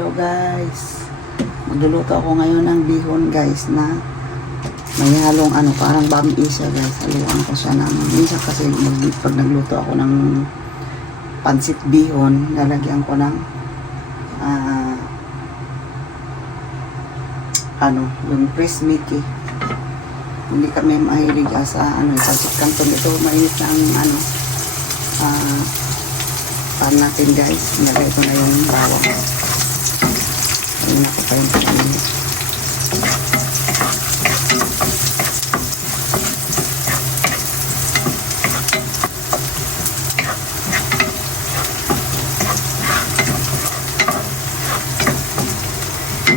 Hello guys, magluluto ako ngayon ng bihon guys na may halong parang bami siya guys. Haluan ko siya ng, minsan kasi pag nagluto ako ng pansit bihon, lalagyan ko ng yung press Mickey. Hindi kami mahilig sa pansit canton. Ito mainit na ang pan natin guys. Nilagay ko na yung bawang. Ayun ako pa yung paninit.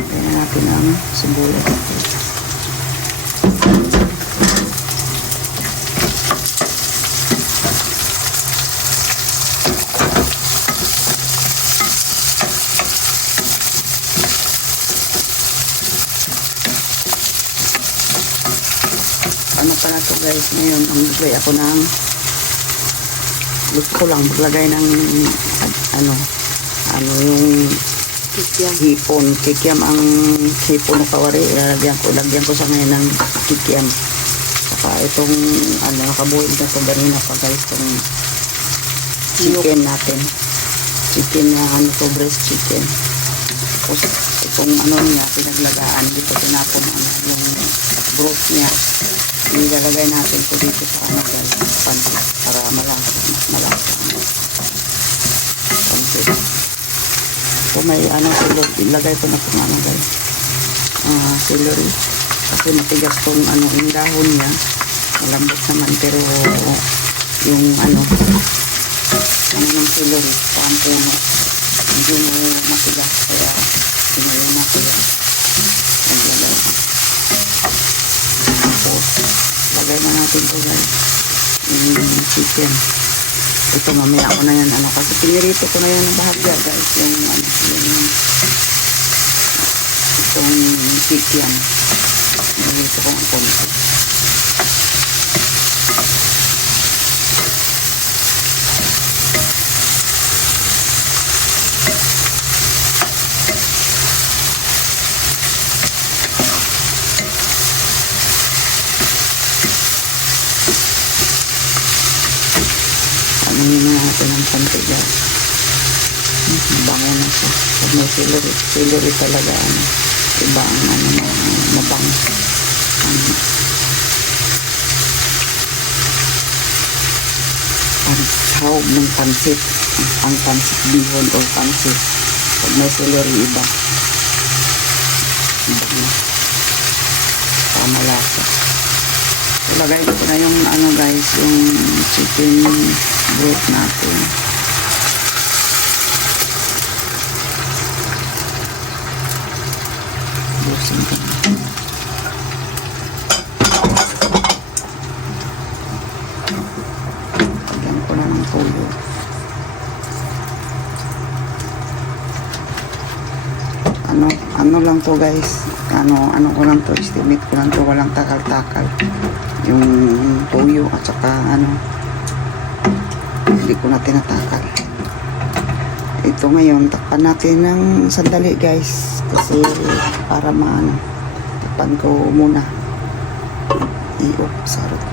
Kaya natin ang sibuyas. Pala to guys, ngayon ang maglagay ako ng gusto ko lang maglagay ng yung hipon, kikiam. Ang hipon na kawari ilagyan ko sa ngayon ng kikiam. Saka itong nakabuhin na ito ganina pa guys, itong chicken natin, chicken na breast chicken. Tapos itong niya pinaglagaan dito, tinapon yung broth niya. Ilalagay natin po dito sa guys, pansit, para malasa, mas malasa pansit. So may ilagay ko na po guys, celery, kasi matigas tong yung dahon niya, malambot naman, pero yung ng celery, parang puno, medyo matigas, kaya sinayon natin yan. Naglagay ko. Lagay na natin ito guys, yung chicken. Ito mamaya ko na yan kasi pinirito ko na yan ng bahagya guys, itong chicken pinirito ko ang konti. Ano natin ang pantigas. Mabango na siya. Pag may celery talaga, iba ang mabango. Ang sahog ng pansit. Ang pansit bihon o pansit. Pag may celery, iba. Iba na. Pamalasa. Ilagay ko na yung guys, yung chicken broth natin. Busin ko na. Lagyan ko na ng tuyo. Ano lang to guys, ano ko lang to, estimate ko lang to, walang takal-takal yung tuyo at saka hindi ko na tinatakal. Ito ngayon, takpan natin ng sandali guys, kasi para takpan ko muna. Sarot.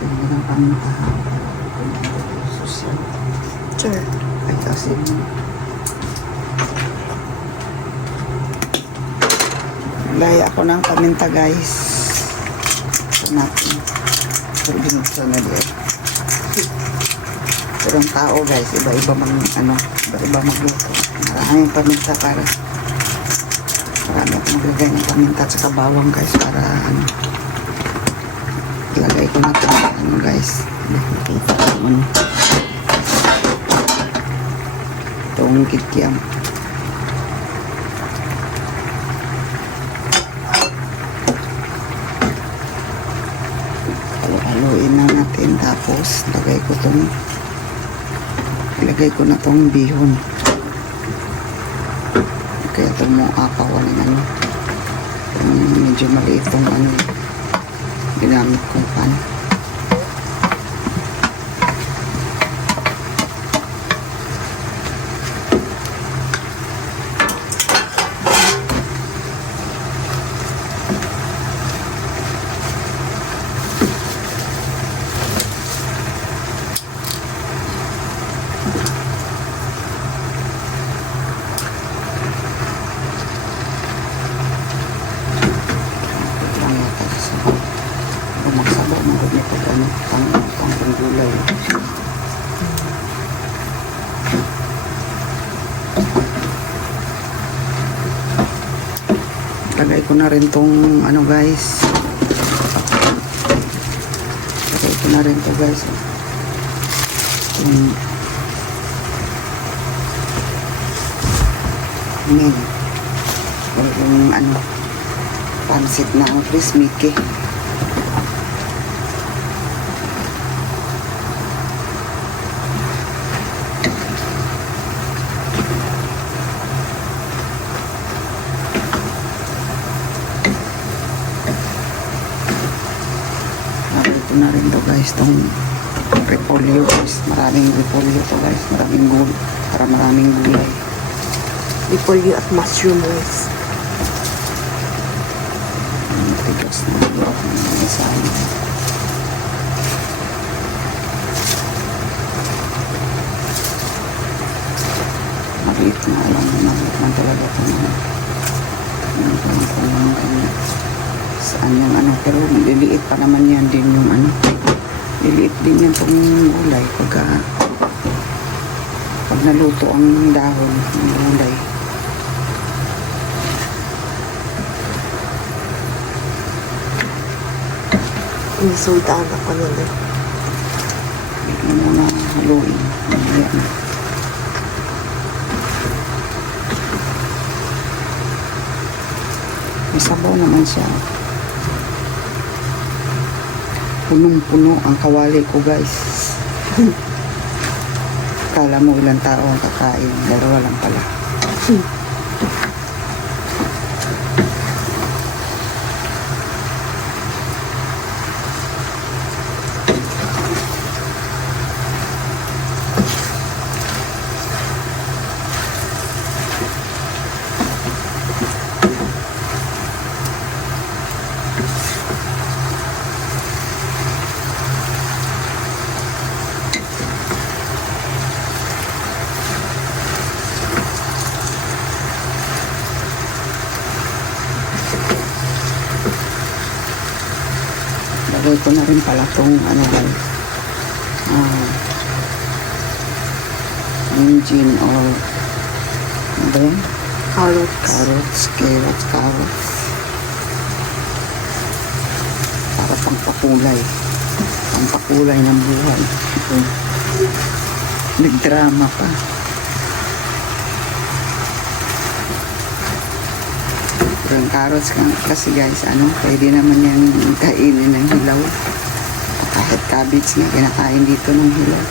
Pwede lang kami social. Sure. Ay kasi laya ako ng paminta guys. Ito natin. Pero binuksan na din. Pero ang tao guys, iba-iba iba-iba magluto. Maraming paminta para marami akong maglagay ng paminta at saka bawang guys, para ilagay ko na ito guys. Nakita ko itong kikiam. Haluin na natin, tapos ilagay ko na tong bihon. Kaya itong akawan medyo maliit tong ginamit kong pan. Lagay ko na rin tong ano guys. Lagay ko na rin to guys. Amen. Yung ano, pansit na Chris Mickey. Ito na rin to guys, tong repolyo guys. Maraming repolyo to guys. Maraming gulay. Para maraming gulay. Repolyo at mushroom rice. Tigas na hirap na mga sana. Maliit na alam mo. Maliit na talaga ito na. Saan yung ano. Pero liliit pa naman yan din yung ano. Liliit din yan itong gulay. Pag naluto ang dahon ng gulay. Insultaan ako nun eh. Bigyan mo na haluin. Ayan. May sabaw naman siya. Punong-puno ang kawali ko guys. Kala mo ilang tao ang kakain. Pero walang pala. Lagay ko na rin pala itong ano guys. Engine or ano ba yan? Carrots. Carrots. Para pampakulay. Pampakulay ng buhay. Nagdrama pa. Pero yung carrots kasi guys, ano, pwede naman yan kainin ng hilaw. Kahit cabbage nga, kinakain dito ng hilaw.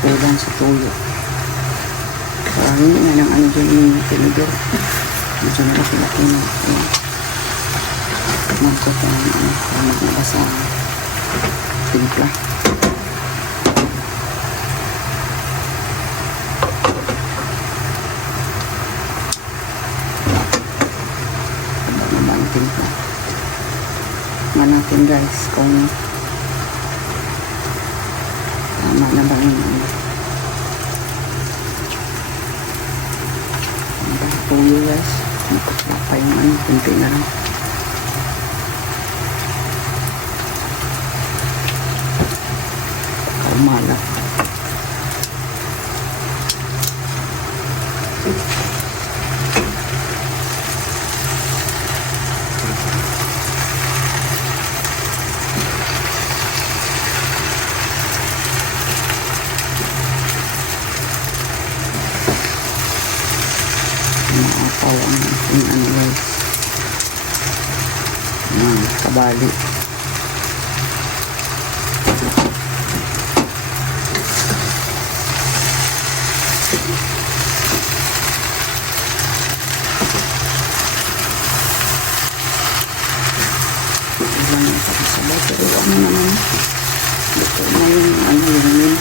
Kulang sa tuyo. Parang yun nga ng ano dyan yung tinidor. Medyo malaki-laki na. Ayan. Magkot na ng ano. Para maglabas sa timpla. Aba naman ang timpla. Tingnan natin guys kung tama na ba yung ano. Tuyo guys. Nakapla pa yung ano. Kunti na lang. Umalap. Maapaw ang ating ano guys. Kabali. Ilang nakasabaw pero ano naman. Ito na yung ano yun.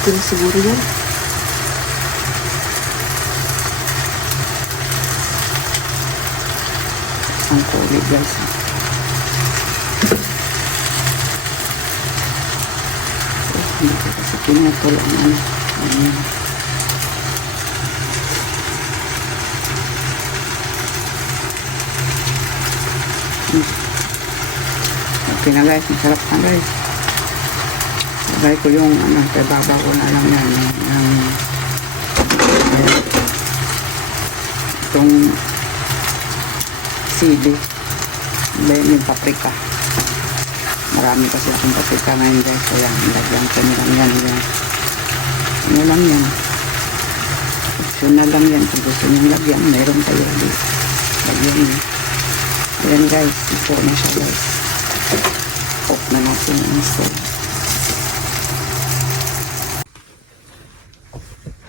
Ito na siguro yan. Ang kulit guys. Hindi ko kasi pinutol ang ano. Okay na guys, masarap na guys. Lagay ko yung ano, baba ko na lang yan. Itong sili. Bayan yung paprika. Marami kasi akong paprika ngayon guys. Kaya lagyan ko nilang yan. Ano lang yan. Optional lang yan. Kung gusto niyong lagyan, meron kayo. Lagyan niyo. Ayan guys, ito na siya guys. Off na natin yung stove.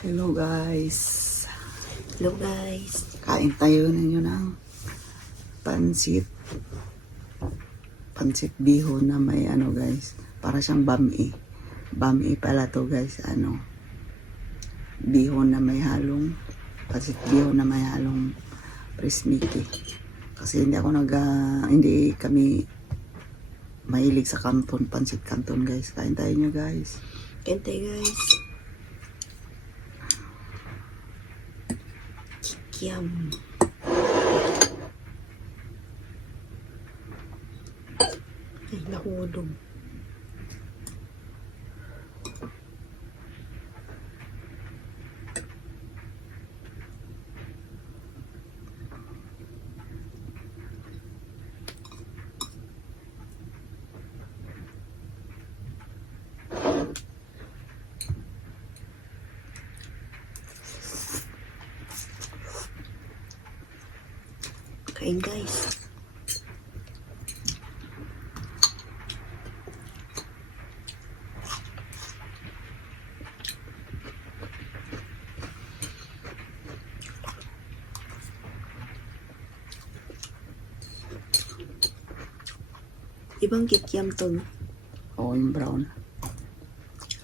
Hello guys. Hello guys. Kain tayo ninyo ng pansit. Pansit bihon na may ano guys. Para siyang bami. Bami pala to guys. Ano. Bihon na may halong. Pansit bihon na may halong prismiki. Kasi hindi kami mahilig sa kanton. Pansit kanton guys. Kain tayo nyo guys. Kente guys. Kikiam. Ay, nahulog. Kain guys. Ibang kikiam to, no? Oo, yung brown.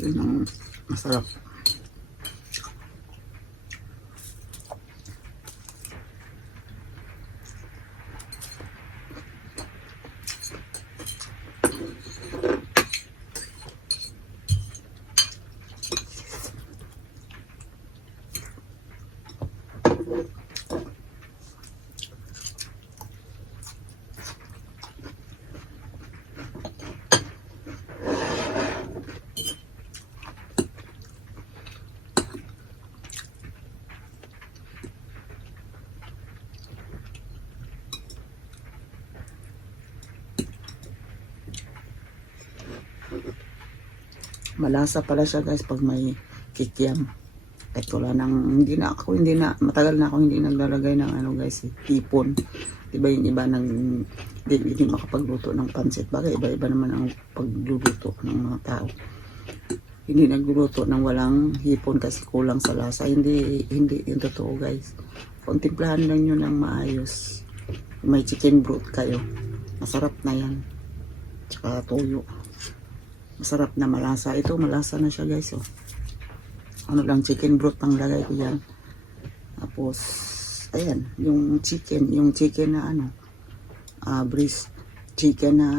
Yun ang masarap. Malasa pala siya guys pag may kikiam. Kahit wala nang, matagal na ako hindi naglalagay ng ano guys, hipon. Diba yung iba hindi makapagluto ng pansit. Bagay iba-iba naman ang pagluluto ng mga tao. Hindi nagluluto ng walang hipon kasi kulang sa lasa. Hindi yung totoo guys. Kontemplahan lang nyo ng maayos. May chicken broth kayo. Masarap na yan. Tsaka toyo. Masarap na malasa. Ito malasa na siya guys. Oh. Ano lang, chicken broth ang lagay ko yan. Tapos, ayan, yung chicken na ano, breast chicken na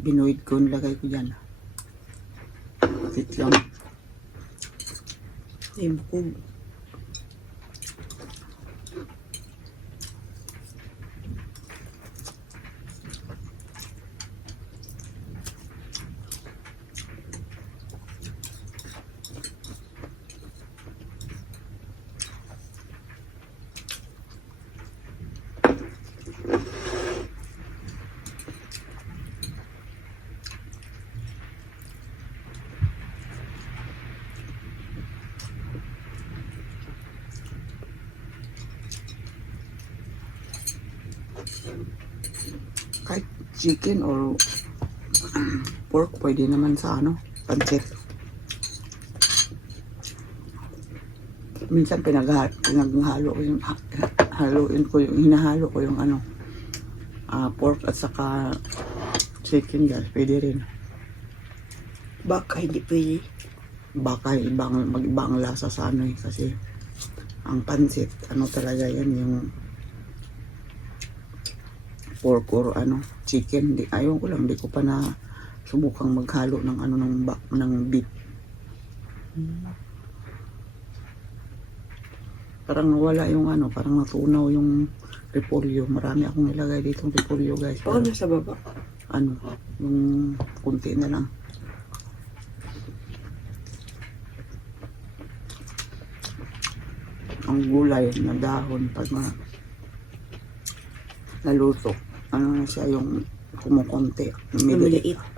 binoid ko, nilagay ko yan. Sit lang. Limpog. Kahit chicken or pork, pwede naman sa ano, pancit. Minsan hinahalo ko yung ano, pork at saka chicken guys, pwede rin. Baka hindi pwede. Baka mag-ibang lasa sa ano kasi ang pancit, ano talaga yan, yung pork or ano, chicken. Ayaw ko lang, di ko pa na subukang maghalo ng ano ng beef. Parang nawala yung ano, parang natunaw yung repolyo. Marami akong nilagay ditong repolyo guys. Oo, Pero, nasa baba. ano, yung kunti na lang. Ang gulay na dahon pag naluto. Ano na siya yung kumukunti. Ang maliit.